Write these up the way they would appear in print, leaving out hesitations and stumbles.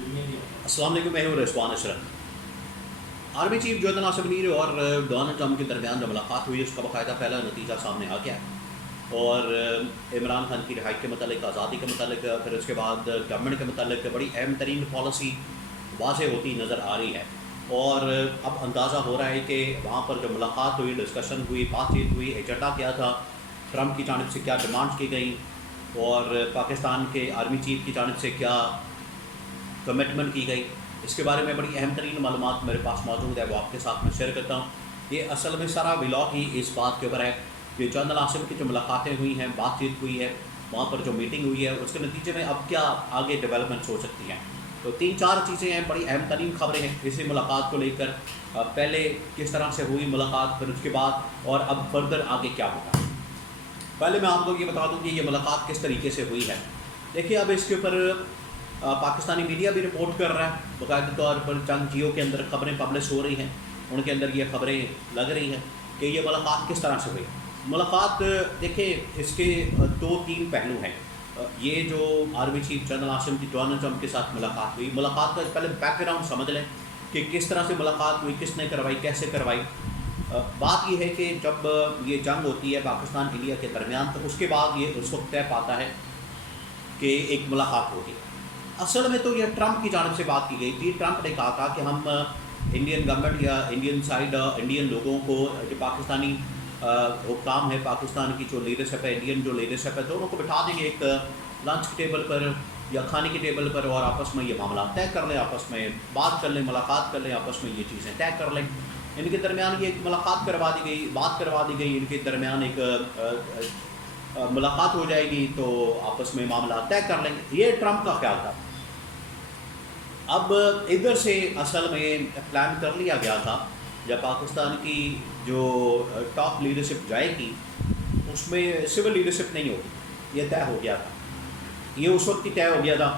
अस्सलाम वालेकुम, मैं हूं Rizwan Ashraf. Army chief general Asif नीर और डोनाल्ड ट्रंप के दरमियान जो मुलाकात हुई उसका बाकायदा पहला नतीजा सामने आ गया और इमरान खान की रिहाई के मतलब, आज़ादी के मतलब, फिर उसके बाद गवर्नमेंट के मतलब बड़ी अहम तरीन पॉलिसी वाज़ेह होती नज़र आ रही है। और अब अंदाज़ा हो रहा है कि वहाँ पर जो मुलाकात हुई, डिस्कशन हुई, बातचीत हुई, एजेंडा क्या था, ट्रंप की जानिब से क्या डिमांड्स की गई और पाकिस्तान के आर्मी चीफ की जानिब से क्या कमिटमेंट की गई, इसके बारे में बड़ी अहम तरीन मालूमात मेरे पास मौजूद है, वो आपके साथ में शेयर करता हूँ। ये असल में सारा व्लॉग ही इस बात के ऊपर है कि जनरल आसिम की जो मुलाकातें हुई हैं, बातचीत हुई है, वहाँ पर जो मीटिंग हुई है, उसके नतीजे में अब क्या आगे डेवलपमेंट्स हो सकती हैं। तो 3-4 चीज़ें हैं, बड़ी अहम तरीन खबरें हैं इसी मुलाकात को लेकर। पहले किस तरह से हुई मुलाकात, फिर उसके बाद और अब फर्दर आगे क्या होगा। पहले मैं आपको ये बता दूँ कि ये मुलाकात किस तरीके से हुई है। देखिए, अब इसके ऊपर पाकिस्तानी मीडिया भी रिपोर्ट कर रहा है, बाकायदा तौर पर चंद जियो के अंदर खबरें पब्लिश हो रही हैं, उनके अंदर ये खबरें लग रही हैं कि ये मुलाकात किस तरह से हुई। मुलाकात देखिए, इसके 2-3 पहलू हैं। ये जो आर्मी चीफ जनरल आसिम की डोनाल्ड ट्रंप के साथ मुलाकात हुई, मुलाकात का पहले बैकग्राउंड समझ लें कि किस तरह से मुलाकात हुई, किसने करवाई, कैसे करवाई। बात यह है कि जब ये जंग होती है पाकिस्तान इंडिया के दरमियान, तो उसके बाद ये उस वक्त तय पाता है कि एक मुलाकात होगी। असल में तो यह ट्रंप की जानिब से बात की गई थी। ट्रंप ने कहा था कि हम इंडियन गवर्नमेंट या इंडियन साइड, इंडियन लोगों को, जो पाकिस्तानी हुक्काम है, पाकिस्तान की जो लीडरशिप है, इंडियन जो लीडरशिप है, दोनों को बिठा देंगे एक लंच के टेबल पर या खाने के टेबल पर और आपस में ये मामला तय कर लें, आपस में बात कर लें, मुलाकात कर लें, आपस में ये चीज़ें तय कर लें। इनके दरमियान ये एक मुलाकात करवा दी गई, बात करवा दी गई, इनके दरमियान एक मुलाकात हो जाएगी तो आपस में मामला तय कर लेंगे। ये ट्रंप का ख्याल था। अब इधर से असल में प्लान कर लिया गया था, जब पाकिस्तान की जो टॉप लीडरशिप जाएगी उसमें सिविल लीडरशिप नहीं होगी, ये तय हो गया था। ये उस वक्त ही तय हो गया था।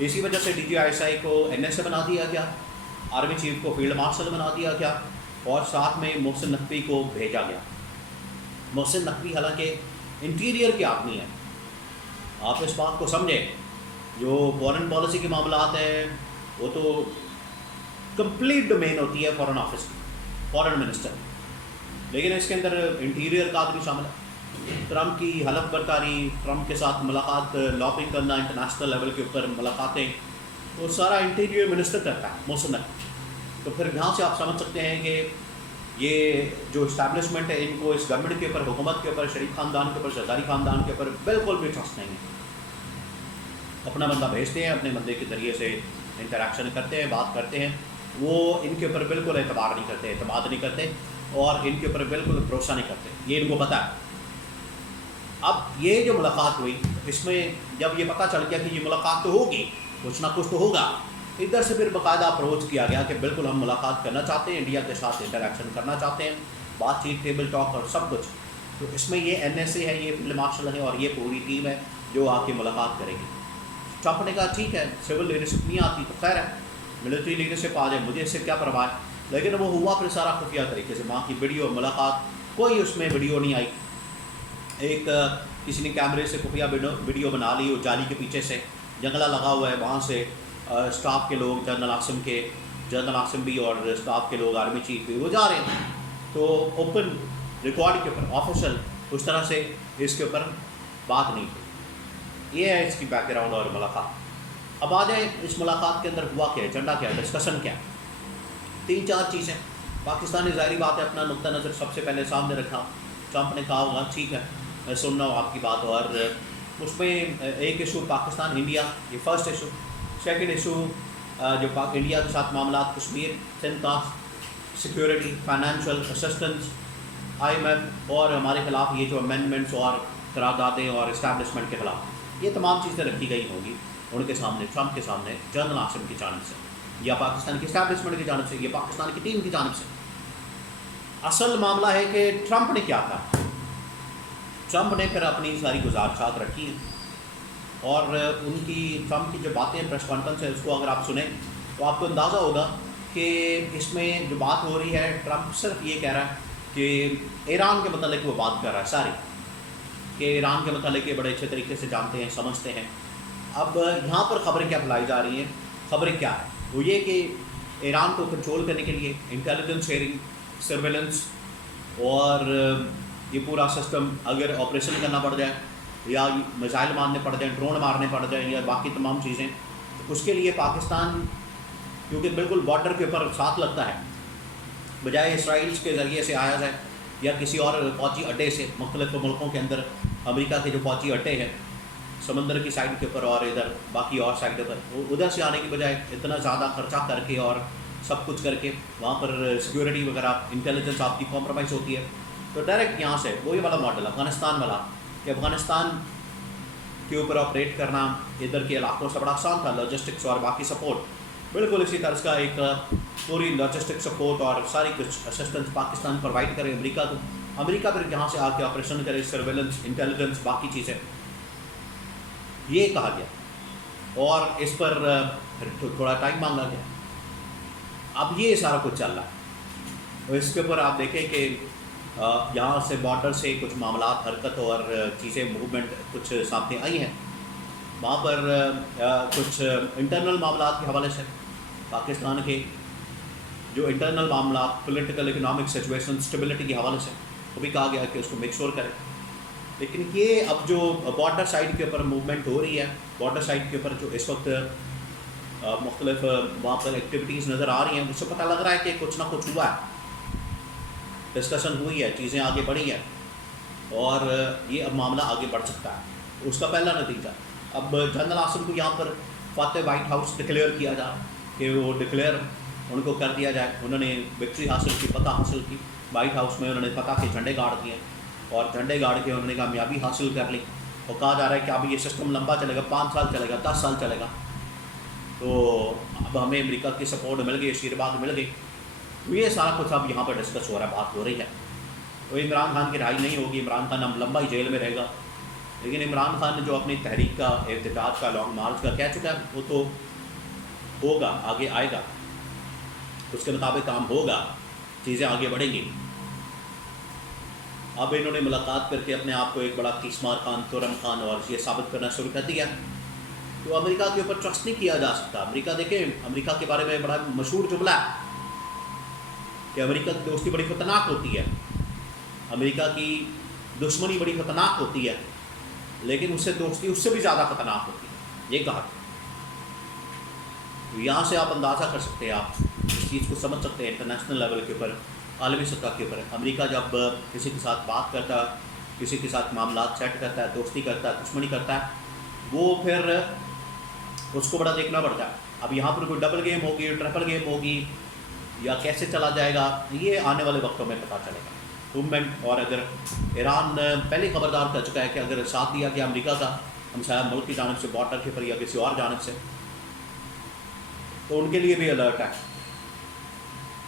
इसी वजह से DGISI को NSA बना दिया गया, आर्मी चीफ को फील्ड मार्शल बना दिया गया और साथ में मोहसिन नकवी को भेजा गया। मोहसिन नकवी हालांकि इंटीरियर के आदमी है, आप इस बात को समझें। जो फॉरेन पॉलिसी के मामलात हैं वो तो कंप्लीट डोमेन होती है फॉरेन ऑफिस की, फॉरेन मिनिस्टर, लेकिन इसके अंदर इंटीरियर का आदमी शामिल है। ट्रंप की हलफ बरदारी, ट्रंप के साथ मुलाकात, लॉबिंग करना, इंटरनेशनल लेवल के ऊपर मुलाकातें, वो सारा इंटीरियर मिनिस्टर करता है, मोहसिन नकवी। तो फिर यहाँ से आप समझ सकते हैं कि ये जो इस्टेब्लिशमेंट है, इनको इस गवर्नमेंट के ऊपर, हुकूमत के ऊपर, शरीफ ख़ानदान के ऊपर, जरदारी ख़ानदान के ऊपर बिल्कुल भी ट्रस्ट नहीं है। अपना बंदा भेजते हैं, अपने बंदे के ज़रिए से इंटरेक्शन करते हैं, बात करते हैं, वो इनके ऊपर बिल्कुल एतबार नहीं करते, एतमाद नहीं करते और इनके ऊपर बिल्कुल भरोसा नहीं करते, ये इनको पता है। अब ये जो मुलाकात हुई, इसमें जब ये पता चल गया कि ये मुलाकात तो होगी, कुछ ना कुछ तो होगा, इधर से फिर बाकायदा अप्रोच किया गया कि बिल्कुल हम मुलाकात करना चाहते हैं, इंडिया के साथ इंटरेक्शन करना चाहते हैं, बातचीत, टेबल टॉक और सब कुछ। तो इसमें ये NSA है, ये फील्ड मार्शल है और ये पूरी टीम है जो आके मुलाकात करेगी। ट्रंप ने कहा ठीक है, सिविल लीडरशिप नहीं आती तो खैर है, मिलिट्री लीडरशिप आ जाए, मुझे इससे क्या परवाह है। लेकिन वो हुआ फिर सारा खुफिया तरीके से, वहाँ की वीडियो मुलाकात, कोई उसमें वीडियो नहीं आई। एक किसी ने कैमरे से खुफिया वीडियो बना ली, वो जाली के पीछे से जंगला लगा हुआ है, वहाँ से स्टाफ के लोग, जनरल आसिम भी और स्टाफ के लोग, आर्मी चीफ भी, वो जा रहे हैं। तो ओपन रिकॉर्ड के ऊपर ऑफिशियल उस तरह से इसके ऊपर बात नहीं हुई। ये है इसकी बैकग्राउंड और मुलाकात। अब आ जाए इस मुलाकात के अंदर हुआ क्या, एजेंडा क्या, डिस्कशन क्या। 3-4 चीज़ें। पाकिस्तान ने ज़ाहिर बात है अपना नुक्ता नज़र सबसे पहले सामने रखा। ट्रंप ने कहा होगा ठीक है, मैं सुन रहा हूँ आपकी बात, और उसमें एक इशू पाकिस्तान इंडिया, ये फर्स्ट इशू। सेकंड इशू जो इंडिया के साथ मामला, Kashmir, Sindh, security, financial assistance, IMF और हमारे खिलाफ ये जो अमेंडमेंट्स और करारदादें और इस्टेब्लिशमेंट के खिलाफ, ये तमाम चीज़ें रखी गई होंगी उनके सामने, ट्रंप के सामने, जनरल आसिम की जानिब से या पाकिस्तान की इस्टेब्लिशमेंट की जानिब से या पाकिस्तान की टीम की जानिब से। असल मामला है कि ट्रंप ने क्या कहा। ट्रंप ने फिर अपनी सारी गुजारिशात रखी और उनकी, ट्रंप की जो बातें प्रेस कॉन्फ्रेंस है उसको अगर आप सुने तो आपको अंदाज़ा होगा कि इसमें जो बात हो रही है, ट्रंप सिर्फ ये कह रहा है कि ईरान के मतलब वो बात कर रहा है सारी, कि ईरान के मतलब ये बड़े अच्छे तरीके से जानते हैं, समझते हैं। अब यहाँ पर ख़बरें क्या फैलाई जा रही हैं خبریں کیا ہے؟ وہ یہ کہ ایران کو کنٹرول کرنے کے لیے انٹیلیجنس شیئرنگ، سرویلنس اور یہ پورا سسٹم اگر آپریشن کرنا پڑ جائے یا میزائل مارنے پڑ جائیں، ڈرون مارنے پڑ جائیں یا باقی تمام چیزیں، تو اس کے لیے پاکستان کیونکہ بالکل بارڈر کے اوپر ساتھ لگتا ہے، بجائے اسرائیل کے ذریعے سے آیا جائے یا کسی اور فوجی اڈے سے، مختلف ملکوں کے اندر امریکہ کے جو فوجی اڈے ہیں سمندر کی سائڈ کے اوپر اور ادھر باقی اور سائڈ پر، ادھر سے آنے کی بجائے اتنا زیادہ خرچہ کر کے اور سب کچھ کر کے وہاں پر سیکیورٹی وغیرہ انٹیلیجنس آپ کی کمپرومائز ہوتی ہے، تو ڈائریکٹ یہاں سے وہی والا ماڈل افغانستان والا کہ افغانستان کے اوپر آپریٹ کرنا ادھر کے علاقوں سے بڑا آسان تھا، لاجسٹکس اور باقی سپورٹ بالکل اسی طرز کا ایک پوری لاجسٹک سپورٹ اور ساری کچھ اسسٹنس پاکستان پرووائڈ کرے امریکہ کو، امریکہ پھر یہاں سے آ کے آپریشن کرے، سرویلنس، انٹیلیجنس، باقی چیزیں، یہ کہا گیا اور اس پر تھوڑا ٹائم مانگا گیا۔ اب یہ سارا کچھ چل رہا ہے، اور اس کے اوپر آپ دیکھیں کہ یہاں سے بارڈر سے کچھ معاملات، حرکت اور چیزیں موومنٹ کچھ سامنے آئی ہیں، وہاں پر کچھ انٹرنل معاملات کے حوالے سے پاکستان کے جو انٹرنل معاملات، پولیٹیکل اکنامک سچویشن، اسٹیبلٹی کے حوالے سے وہ بھی کہا گیا کہ اس کو میک شور کرے۔ لیکن یہ اب جو بارڈر سائڈ کے اوپر موومنٹ ہو رہی ہے، بارڈر سائڈ کے اوپر جو اس وقت مختلف وہاں پر ایکٹیویٹیز نظر آ رہی ہیں، اس سے پتہ لگ رہا ہے کہ کچھ نہ کچھ ہوا ہے، ڈسکشن ہوئی ہے، چیزیں آگے بڑھی ہیں اور یہ اب معاملہ آگے بڑھ سکتا ہے۔ اس کا پہلا نتیجہ اب جنرل عاصم کو یہاں پر فاتح وائٹ ہاؤس ڈکلیئر کیا جا کہ وہ ڈکلیئر ان کو کر دیا جائے، انہوں نے وکٹری حاصل کی، فتح حاصل کی، وائٹ ہاؤس میں انہوں نے فتح کے جھنڈے گاڑ دیے اور جھنڈے گاڑ کے انہوں نے کامیابی حاصل کر لی، اور کہا جا رہا ہے کہ اب یہ سسٹم لمبا چلے گا، 5 سال چلے گا، 10 سال چلے گا، تو اب ہمیں امریکہ کی سپورٹ مل گئی، آشیرواد مل گئی، تو یہ سارا کچھ اب یہاں پر ڈسکس ہو رہا ہے، بات ہو رہی ہے۔ تو عمران خان کی رہائی نہیں ہوگی، عمران خان اب لمبا ہی جیل میں رہے گا، لیکن عمران خان نے جو اپنی تحریک کا، احتجاج کا، لانگ مارچ کا کہہ چکا ہے وہ تو ہوگا، آگے آئے گا، اس کے مطابق کام ہوگا، چیزیں آگے بڑھیں گی۔ اب انہوں نے ملاقات کر کے اپنے آپ کو ایک بڑا تیسمار خان، تورم خان اور یہ ثابت کرنا شروع کر دیا، تو امریکہ کے اوپر ٹرسٹ نہیں کیا جا سکتا۔ امریکہ دیکھیں، امریکہ کے بارے میں بڑا مشہور جملہ ہے کہ امریکہ کی دوستی بڑی خطرناک ہوتی ہے، امریکہ کی دشمنی بڑی خطرناک ہوتی ہے، لیکن اس سے دوستی اس سے بھی زیادہ خطرناک ہوتی ہے، یہ کہا۔ یہاں سے آپ اندازہ کر سکتے ہیں، آپ اس چیز کو سمجھ سکتے ہیں انٹرنیشنل لیول کے اوپر، عالمی سطح کے اوپر امریکہ جب کسی کے ساتھ بات کرتا ہے، کسی کے ساتھ معاملات سیٹ کرتا ہے، دوستی کرتا ہے، دشمنی کرتا ہے، وہ پھر اس کو بڑا دیکھنا پڑتا ہے۔ اب یہاں پر کوئی ڈبل گیم ہوگی، ٹرپل گیم ہوگی یا کیسے چلا جائے گا، یہ آنے والے وقتوں میں پتہ چلے گا موومنٹ۔ اور اگر ایران پہلے خبردار کر چکا ہے کہ اگر ساتھ دیا گیا امریکہ کا ہمسایہ ملک کی جانب سے بارڈر کے پر یا کسی اور جانب سے، تو ان کے لیے بھی الرٹ ہے۔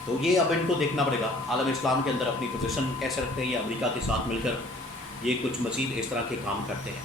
تو یہ اب ان کو دیکھنا پڑے گا عالم اسلام کے اندر اپنی پوزیشن کیسے رکھتے ہیں، یا امریکہ کے ساتھ مل کر یہ کچھ مزید اس طرح کے کام کرتے ہیں۔